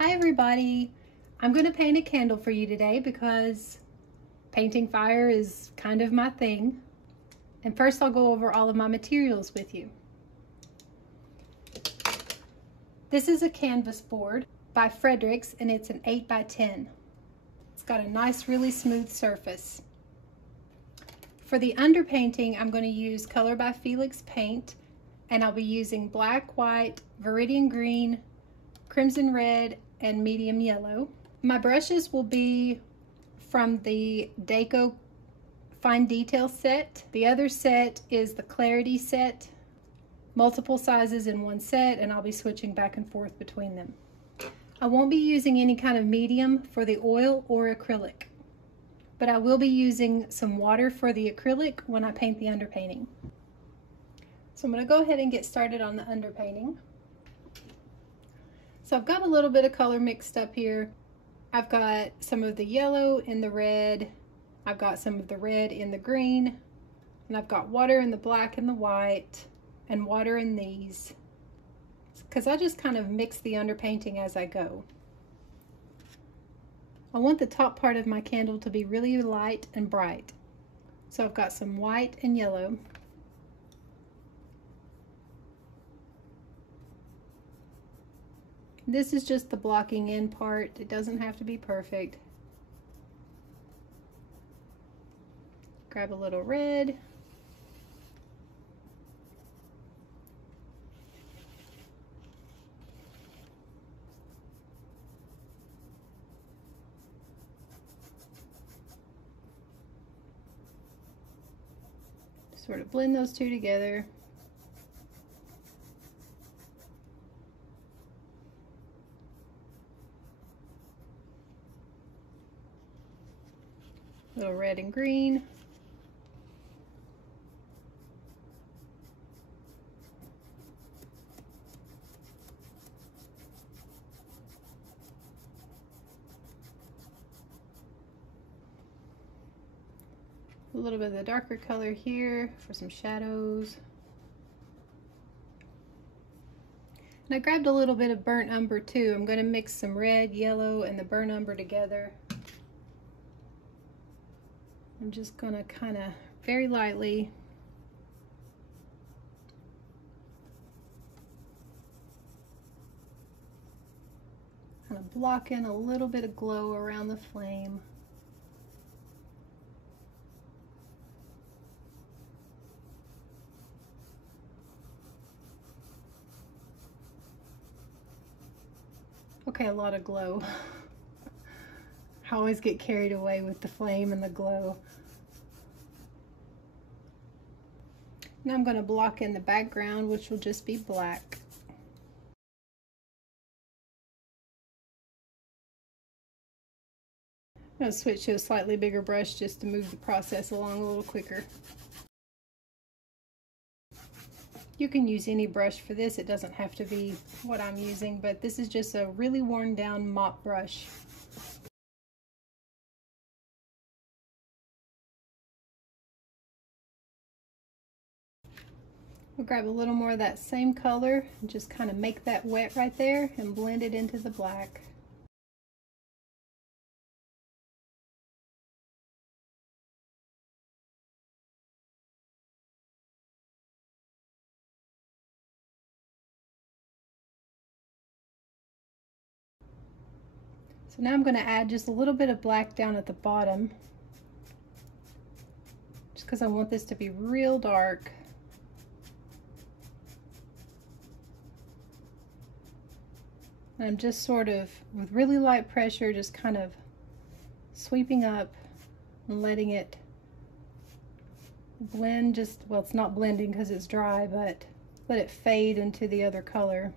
Hi everybody! I'm going to paint a candle for you today because painting fire is kind of my thing. And first I'll go over all of my materials with you. This is a canvas board by Frederick's and it's an 8x10. It's got a nice, really smooth surface. For the underpainting, I'm going to use ColorByFeliks paint, and I'll be using black, white, Viridian green, crimson red, and medium yellow. My brushes will be from the Deco Fine Detail set. The other set is the Clarity set, multiple sizes in one set, and I'll be switching back and forth between them. I won't be using any kind of medium for the oil or acrylic, but I will be using some water for the acrylic when I paint the underpainting. So I'm going to go ahead and get started on the underpainting. So I've got a little bit of color mixed up here. I've got some of the yellow in the red, I've got some of the red in the green, and I've got water in the black and the white, and water in these, because I just kind of mix the underpainting as I go. I want the top part of my candle to be really light and bright. So I've got some white and yellow. This is just the blocking in part. It doesn't have to be perfect. Grab a little red. Sort of blend those two together. Little red and green. A little bit of the darker color here for some shadows. And I grabbed a little bit of burnt umber too. I'm going to mix some red, yellow, and the burnt umber together. I'm just going to kind of very lightly kind of block in a little bit of glow around the flame. Okay, a lot of glow. I always get carried away with the flame and the glow. Now I'm going to block in the background, which will just be black. I'm going to switch to a slightly bigger brush just to move the process along a little quicker. You can use any brush for this. It doesn't have to be what I'm using, but this is just a really worn down mop brush. We'll grab a little more of that same color and just kind of make that wet right there and blend it into the black. So now I'm going to add just a little bit of black down at the bottom, just because I want this to be real dark. And I'm just sort of, with really light pressure, just kind of sweeping up and letting it blend. Just, well, it's not blending because it's dry, but let it fade into the other color.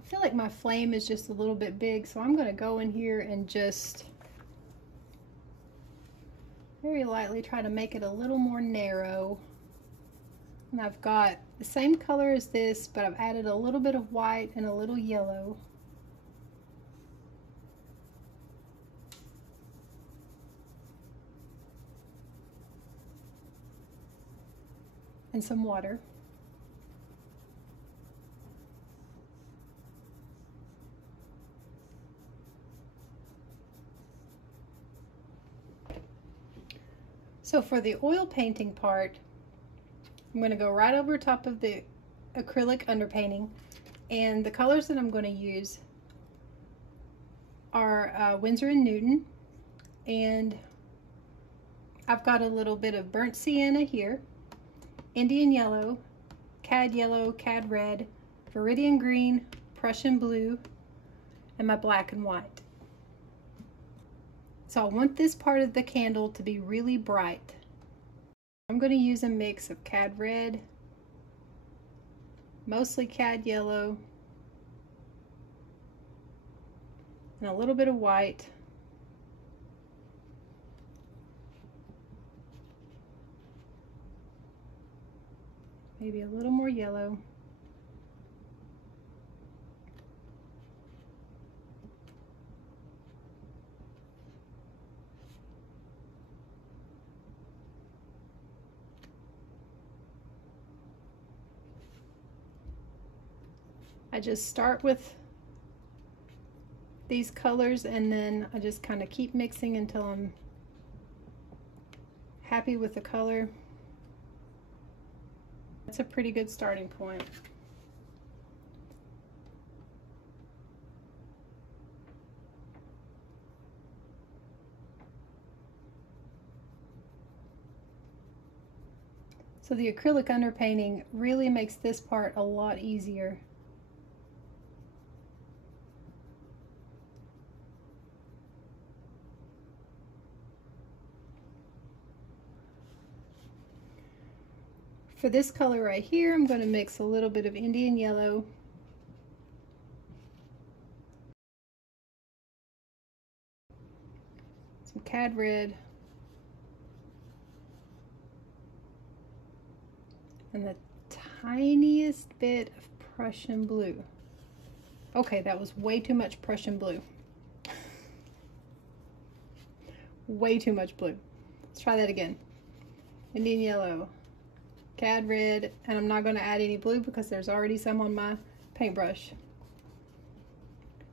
I feel like my flame is just a little bit big, so I'm going to go in here and just very lightly try to make it a little more narrow. And I've got the same color as this, but I've added a little bit of white and a little yellow. And some water. So for the oil painting part, I'm going to go right over top of the acrylic underpainting, and the colors that I'm going to use are Winsor & Newton, and I've got a little bit of burnt sienna here, Indian yellow, cad red, Viridian green, Prussian blue, and my black and white. So I want this part of the candle to be really bright. I'm going to use a mix of cad red, mostly cad yellow, and a little bit of white. Maybe a little more yellow. I just start with these colors and then I just kind of keep mixing until I'm happy with the color. That's a pretty good starting point. So the acrylic underpainting really makes this part a lot easier. For this color right here, I'm going to mix a little bit of Indian yellow, some cad red, and the tiniest bit of Prussian blue. Okay, that was way too much Prussian blue. Way too much blue. Let's try that again. Indian yellow, cad red, and I'm not going to add any blue because there's already some on my paintbrush.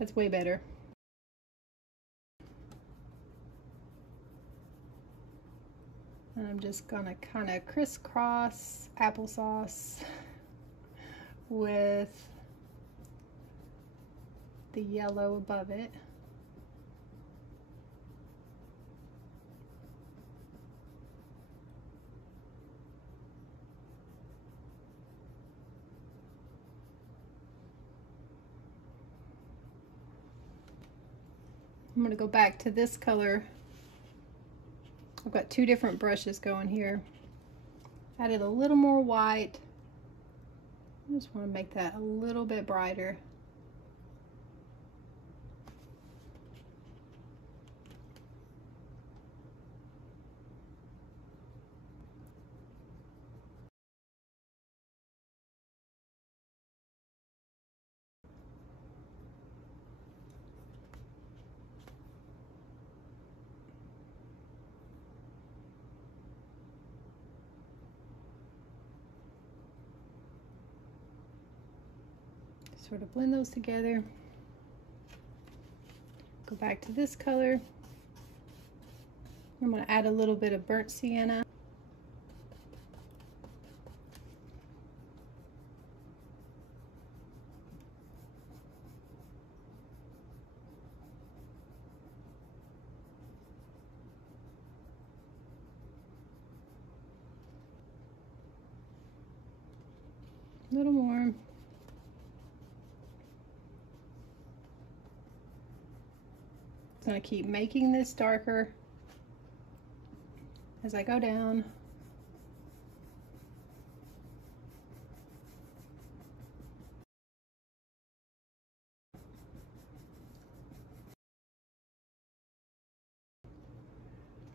That's way better. And I'm just going to kind of crisscross applesauce with the yellow above it. I'm going to go back to this color. I've got two different brushes going here. Added a little more white. I just want to make that a little bit brighter. Sort of blend those together. Go back to this color. I'm going to add a little bit of burnt sienna. A little more. I'm going to keep making this darker as I go down.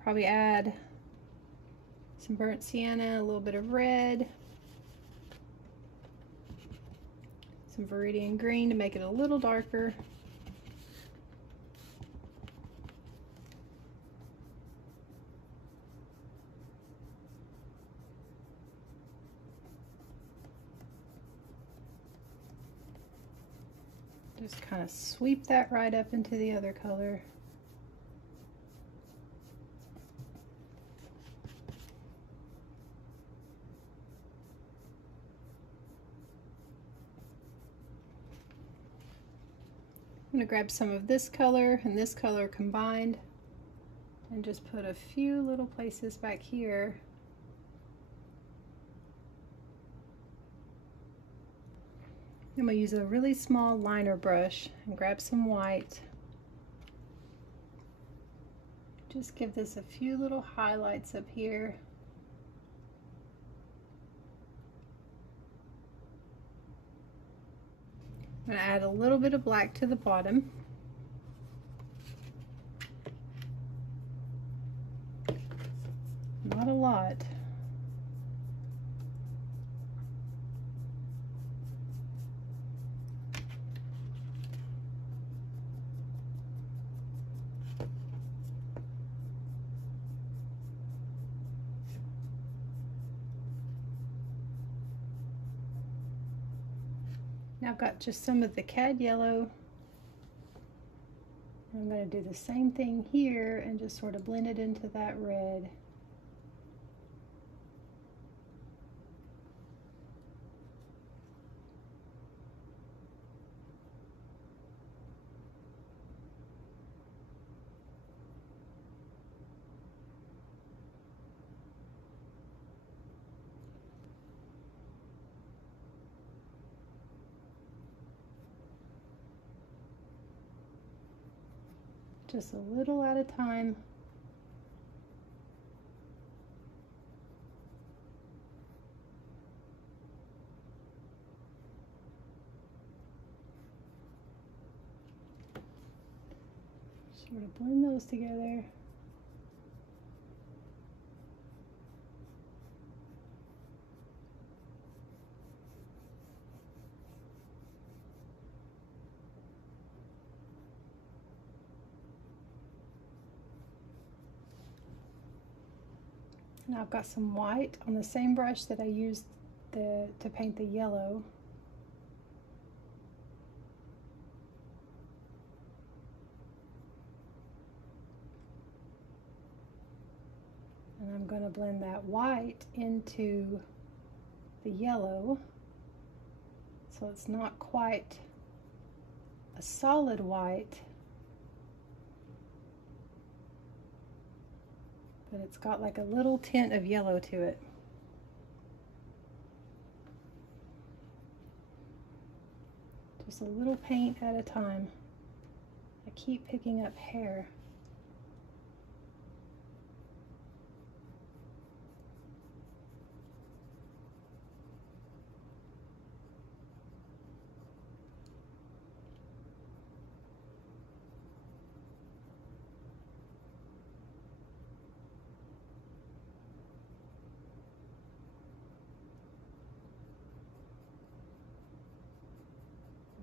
Probably add some burnt sienna, a little bit of red. some Viridian green to make it a little darker. Just kind of sweep that right up into the other color. I'm going to grab some of this color and this color combined and just put a few little places back here. I'm going to use a really small liner brush and grab some white. Just give this a few little highlights up here. I'm going to add a little bit of black to the bottom. Not a lot. Now I've got just some of the cad yellow. I'm going to do the same thing here and just sort of blend it into that red. Just a little at a time. Sort of blend those together. Now I've got some white on the same brush that I used to paint the yellow. And I'm going to blend that white into the yellow, so it's not quite a solid white, but it's got like a little tint of yellow to it. Just a little paint at a time. I keep picking up hair.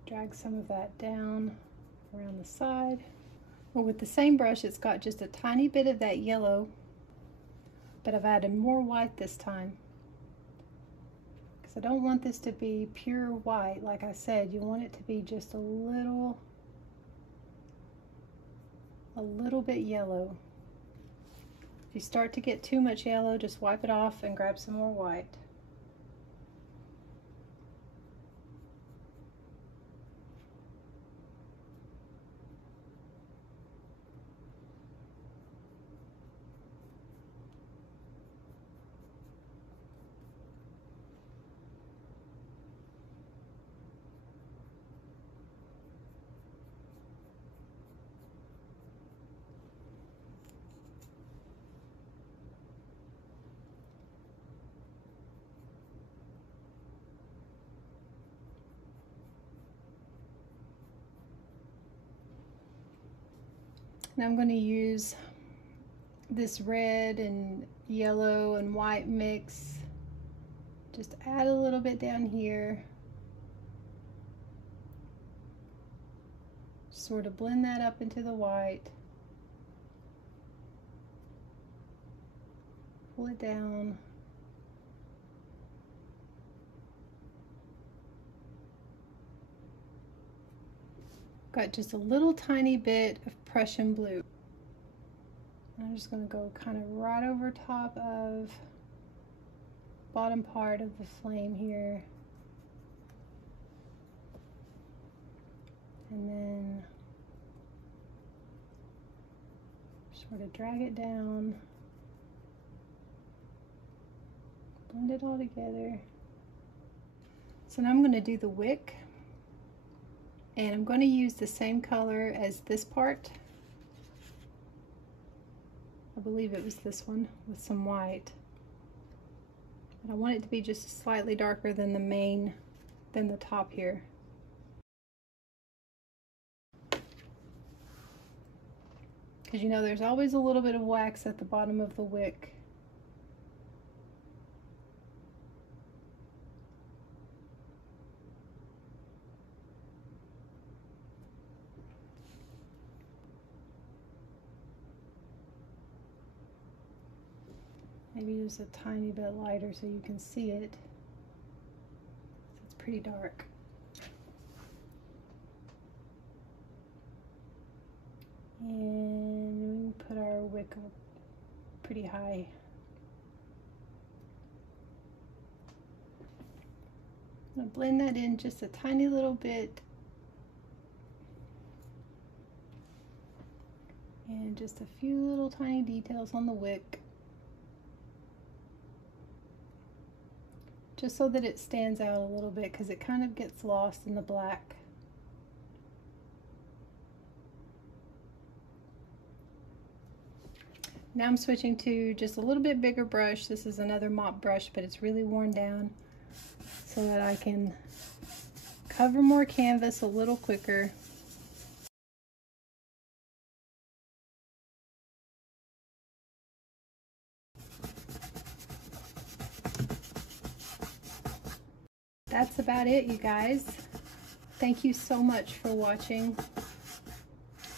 Drag some of that down around the side. Well, with the same brush, it's got just a tiny bit of that yellow, but I've added more white this time because I don't want this to be pure white. Like I said, you want it to be just a little bit yellow. If you start to get too much yellow, just wipe it off and grab some more white. Now I'm going to use this red and yellow and white mix. Just add a little bit down here. Sort of blend that up into the white. Pull it down. Got just a little tiny bit of Prussian blue. I'm just going to go kind of right over top of bottom part of the flame here. And then sort of drag it down. Blend it all together. So now I'm going to do the wick. And I'm going to use the same color as this part. I believe it was this one with some white. But I want it to be just slightly darker than the top here. Because you know there's always a little bit of wax at the bottom of the wick. Maybe just a tiny bit lighter so you can see it. It's pretty dark. And we can put our wick up pretty high. I'm going to blend that in just a tiny little bit. And just a few little tiny details on the wick. Just so that it stands out a little bit, because it kind of gets lost in the black. Now I'm switching to just a little bit bigger brush. This is another mop brush, but it's really worn down, so that I can cover more canvas a little quicker. That's about it, you guys. Thank you so much for watching.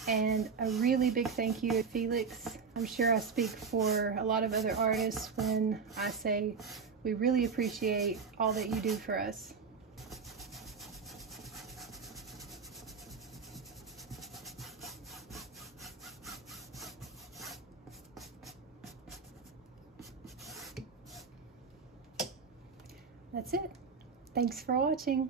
And a really big thank you to Felix. I'm sure I speak for a lot of other artists when I say we really appreciate all that you do for us. That's it. Thanks for watching.